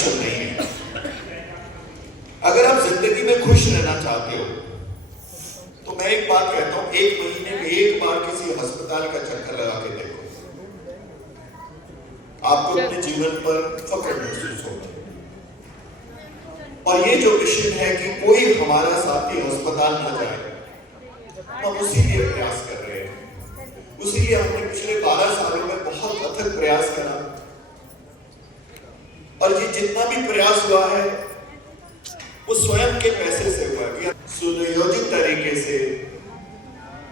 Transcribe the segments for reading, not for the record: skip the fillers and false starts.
सक्षम नहीं है। अगर आप जिंदगी में खुश रहना चाहते हो तो मैं एक बात कहता हूं, 1 महीने में एक बार किसी अस्पताल का चक्कर लगा के देखो, आपको अपने जीवन पर फख्र महसूस होगा। और ये जो मिशन है कि कोई हमारा साथी अस्पताल ना जाए, हम उसी लिए प्रयास कर रहे हैं। उसी लिए हमने पिछले 12 सालों में बहुत अथक प्रयास करा, और ये जितना भी प्रयास हुआ है वो स्वयं के पैसे से हुआ है। सुनियोजित तरीके से,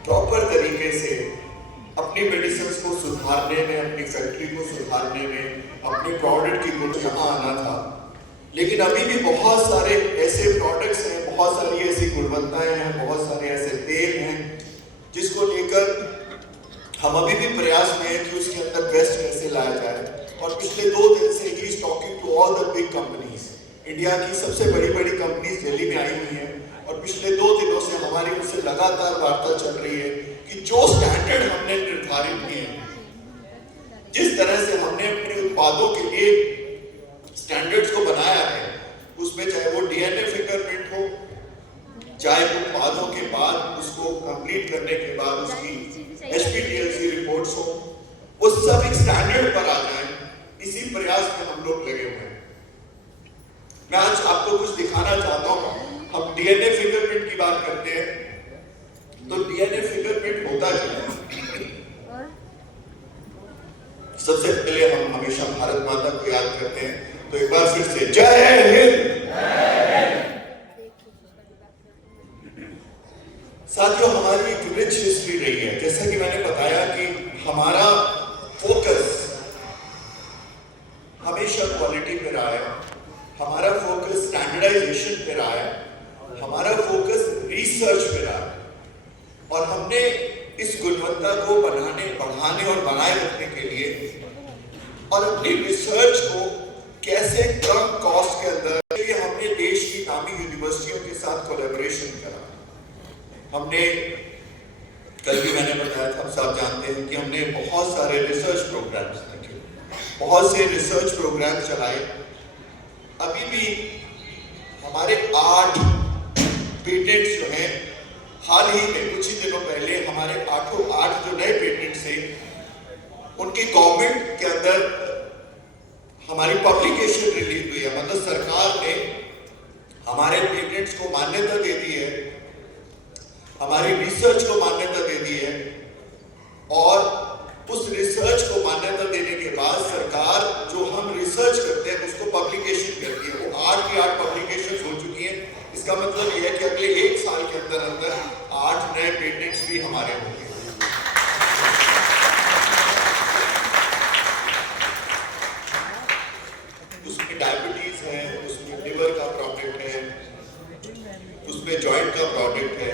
प्रॉपर तरीके से अपनी मेडिसिन को सुधारने में, अपनी फैक्ट्री को सुधारने में, अपने प्रोडक्ट की गुणवत्ता यहाँ आना था। लेकिन अभी भी बहुत सारे ऐसे प्रोडक्ट्स हैं, बहुत सारी ऐसी गुणवत्ताएं हैं, बहुत सारे ऐसे तेल हैं जिसको लेकर हम अभी भी प्रयास में हैं कि उसके अंदर बेस्ट कैसे लाया जाए। और पिछले 2 दिन से ही is talking to all the big companies, India की सबसे बड़ी बड़ी कंपनीज दिल्ली में आई हुई हैं, और पिछले 2 दिनों से हमारी उनसे लगातार वार्ता चल रही है कि जो स्टैंडर्ड हमने निर्धारित किए हैं, जिस तरह से हमने अपने उत्पादों के लिए स्टैंडर्ड्स को बनाया है, उसमें चाहे वो डीएनए फिंगरप्रिंट हो, चाहे उत्पादों के बाद उसको कंप्लीट करने के बाद उसकी HPLC रिपोर्ट्स हो, वो सब एक स्टैंडर्ड पर आ जाए, इसी प्रयास में हम लोग लगे हुए हैं। मैं आज आपको कुछ दिखाना चाहता हूं। हम डीएनए फिंगरप्रिंट की बात करते हैं, तो डीएनए फिंगरप्रिंट होता क्या है? सबसे पहले हम हमेशा भारत माता को याद करते हैं, तो एक बार फिर से जय हिंद। साथियों, हमारी एक रिच हिस्ट्री रही है। जैसा कि मैंने बताया कि हमारा फोकस हमेशा क्वालिटी पे रहा है, हमारा फोकस स्टैंडर्डाइजेशन पे रहा है, हमारा फोकस रिसर्च पे रहा है, और हमने इस गुणवत्ता को बढ़ाने और बनाए रखने के लिए और अपनी रिसर्च को कैसे कम कॉस्ट के अंदर, ये हमने देश की नामी यूनिवर्सिटियों के साथ कोलैबोरेशन करा। हमने कल भी मैंने बताया था, सब जानते हैं कि हमने बहुत सारे रिसर्च प्रोग्राम्स रखे, बहुत से रिसर्च प्रोग्राम चलाए। अभी भी हमारे 8 पेटेंट्स जो हैं, हाल ही में कुछ ही दिनों पहले हमारे 8 जो नए पेटेंट्स थे, उनकी गवर्नमेंट के अंदर हमारी पब्लिकेशन रिलीज हुई है। मतलब सरकार ने हमारे पेटेंट्स को मान्यता दे दी है, हमारी रिसर्च को मान्यता दे दी है, और उस रिसर्च को मान्यता देने के बाद सरकार जो हम रिसर्च करते हैं उसको पब्लिकेशन करती है। वो 8 की 8 पब्लिकेशन हो चुकी हैं। इसका मतलब यह है कि अगले 1 साल के अंदर 8 नए पेटेंट्स भी हमारे होंगे। उसमें डायबिटीज है, उसमें लिवर का प्रोडक्ट है, उसमें जॉइंट का प्रोडक्ट है,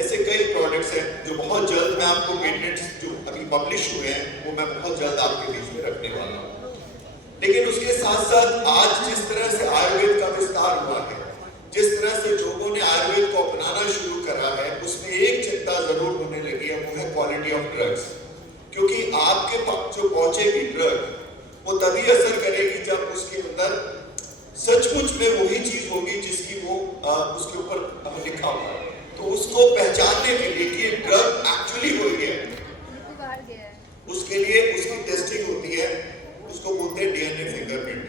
ऐसे कई प्रोडक्ट्स हैं जो बहुत जल्द मैं आपको पेटेंट्स जो अभी पब्लिश हुए हैं वो मैं बहुत जल्द आपके बीच में रखने वाला हूँ। लेकिन उसके साथ साथ आज जिस तरह से आयुर्वेद का विस्तार हुआ है, जिस तरह से लोगों ने आयुर्वेद को अपनाना शुरू करा है, उसमें एक चिंता जरूर होने लगी है, वो है क्वालिटी ऑफ ड्रग्स। क्योंकि आपके पास जो पहुंचेगी ड्रग, वो तभी असर करेगी जब उसके अंदर सचमुच में वही चीज होगी जिसकी वो उसके ऊपर लिखा हुआ है। तो उसको पहचानने के लिए कि ड्रग एक्चुअली वही है, उसके लिए उसकी टेस्टिंग होती है, उसको बोलते हैं डीएनए फिंगरप्रिंट।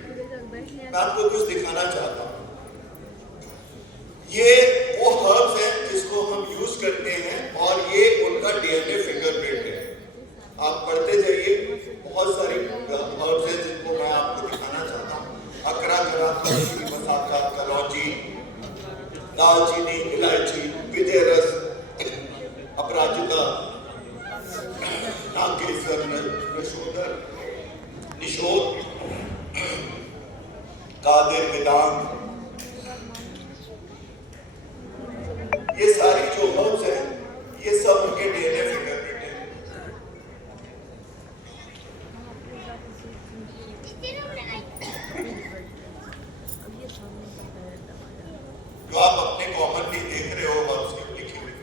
मैं आपको कुछ दिखाना चाहता हूँ। ये वो हर्ब्स हैं जिसको हम यूज करते हैं, और ये उनका डीएनए फिंगरप्रिंट है। आप पढ़ते जाइए, बहुत सारी हर्ब्स हैं जिनको मैं आपको दिखाना चाहता हूँ। अकराकरा, तुलसी, मसाका, कलौंजी, दालचीनी, इलायची, विजय रस, अपराजिता, नागकेसर, नशोदर, निशोद, कादिर, वेदांत, ये सारी जो हर्ब्स हैं, ये सब उनके डीएनए फिंगरप्रिंट है। जो आप अपने कॉमनली देख रहे हो हर्ब्स के लिखे हुए,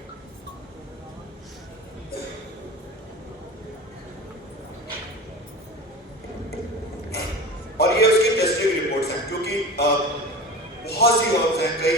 और ये उसकी टेस्टिंग रिपोर्ट्स हैं। क्योंकि बहुत सी ऑर्ब्स हैं, कई